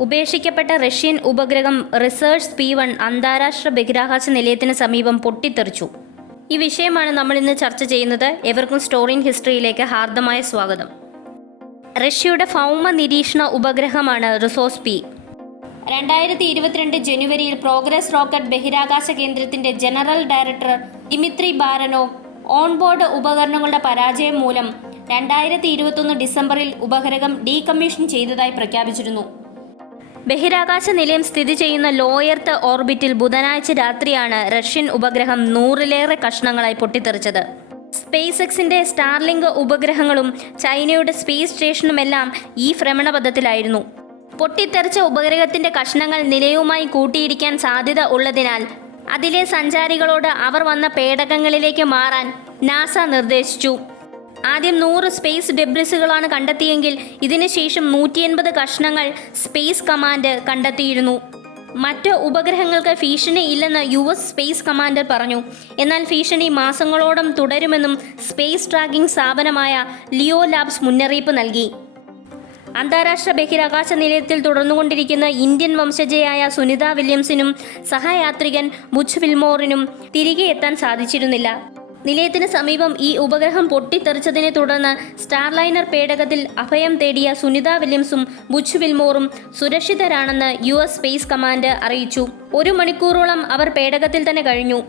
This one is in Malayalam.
ഉപേക്ഷിക്കപ്പെട്ട റഷ്യൻ ഉപഗ്രഹം റിസേർച്ച് പി വൺ അന്താരാഷ്ട്ര ബഹിരാകാശ നിലയത്തിന് സമീപം പൊട്ടിത്തെറിച്ചു. ഈ വിഷയമാണ് നമ്മൾ ഇന്ന് ചർച്ച ചെയ്യുന്നത്. എവർക്കും സ്റ്റോറി ഇൻ ഹിസ്റ്ററിയിലേക്ക് ഹാർദമായ സ്വാഗതം. റഷ്യയുടെ ഭൗമ നിരീക്ഷണ ഉപഗ്രഹമാണ് റിസോസ് പി. രണ്ടായിരത്തി ഇരുപത്തിരണ്ട് ജനുവരിയിൽ പ്രോഗ്രസ് റോക്കറ്റ് ബഹിരാകാശ കേന്ദ്രത്തിന്റെ general director Dmitry Baranov onboard ഉപകരണങ്ങളുടെ പരാജയം മൂലം രണ്ടായിരത്തി ഇരുപത്തൊന്ന് ഡിസംബറിൽ ഉപഗ്രഹം ഡീകമ്മീഷൻ ചെയ്തതായി പ്രഖ്യാപിച്ചിരുന്നു. ബഹിരാകാശ നിലയം സ്ഥിതി ചെയ്യുന്ന ലോയർത്ത് ഓർബിറ്റിൽ ബുധനാഴ്ച രാത്രിയാണ് റഷ്യൻ ഉപഗ്രഹം നൂറിലേറെ കഷ്ണങ്ങളായി പൊട്ടിത്തെറിച്ചത്. സ്പേസ് എക്സിന്റെ സ്റ്റാർലിങ്ക് ഉപഗ്രഹങ്ങളും ചൈനയുടെ സ്പേസ് സ്റ്റേഷനുമെല്ലാം ഈ ഭ്രമണപഥത്തിലായിരുന്നു. പൊട്ടിത്തെറിച്ച ഉപഗ്രഹത്തിന്റെ കഷ്ണങ്ങൾ നിലയുമായി കൂട്ടിയിടിക്കാൻ സാധ്യത ഉള്ളതിനാൽ അതിലെ സഞ്ചാരികളോട് അവർ വന്ന പേടകങ്ങളിലേക്ക് മാറാൻ നാസ നിർദ്ദേശിച്ചു. ആദ്യം നൂറ് സ്പേസ് ഡെബ്രിസുകളാണ് കണ്ടെത്തിയെങ്കിൽ ഇതിനുശേഷം നൂറ്റി എൺപത് കഷ്ണങ്ങൾ സ്പേസ് കമാൻഡ് കണ്ടെത്തിയിരുന്നു. മറ്റ് ഉപഗ്രഹങ്ങൾക്ക് ഭീഷണി ഇല്ലെന്ന് യു എസ് സ്പേസ് കമാൻഡർ പറഞ്ഞു. എന്നാൽ ഭീഷണി മാസങ്ങളോളം തുടരുമെന്നും സ്പേസ് ട്രാക്കിംഗ് സ്ഥാപനമായ ലിയോ ലാബ്സ് മുന്നറിയിപ്പ് നൽകി. അന്താരാഷ്ട്ര ബഹിരാകാശ നിലയത്തിൽ തുടർന്നുകൊണ്ടിരിക്കുന്ന ഇന്ത്യൻ വംശജയായ സുനിത വില്യംസിനും സഹയാത്രികൻ ബുച്ച് ഫിൽമോറിനും തിരികെ എത്താൻ സാധിച്ചിരുന്നില്ല. നിലയത്തിന് സമീപം ഈ ഉപഗ്രഹം പൊട്ടിത്തെറിച്ചതിനെ തുടർന്ന് സ്റ്റാർലൈനർ പേടകത്തിൽ അഭയം തേടിയ സുനിത വില്യംസും ബുച്ച് വിൽമോറും സുരക്ഷിതരാണെന്ന് യു എസ് സ്പേസ് കമാൻഡ് അറിയിച്ചു. ഒരു മണിക്കൂറോളം അവർ പേടകത്തിൽ തന്നെ കഴിഞ്ഞു.